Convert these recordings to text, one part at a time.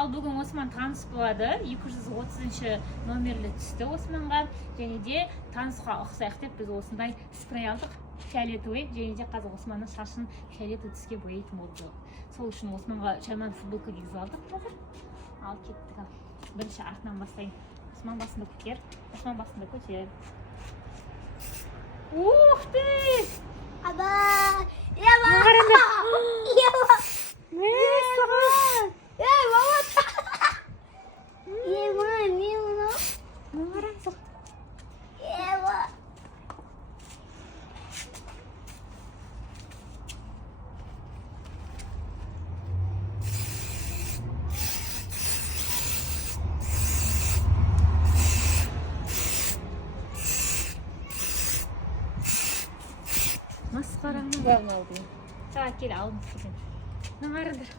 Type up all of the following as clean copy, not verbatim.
Ал бүгін Осман таныс болады. 230 номерлі түсті Османға. Және де танысқа ұқсайық деп біз осындай спрей алдық. Фиолетовый. Және де қазір Османның шашын фиолетовый түске бояйтын болды. Сол үшін Османға шайман футболка кигізіп алдық қазір. Ал кеттік. Бірінші артынан бастайын. Осман басында көтер. Осман басында көтер. Ух ты! Аба! Яба! Яба! Масқараңның бәрін алдым. Саға кел алып келген. Нағарыдыр.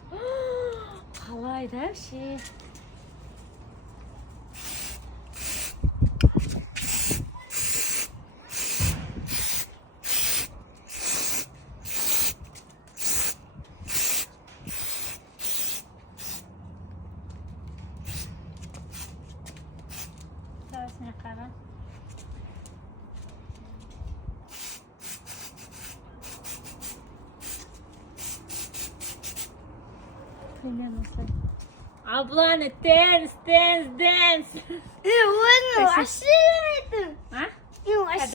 Қалай да ше. Сағасына қара. Ablana dance. Eu não achei. Hã? Eu achei.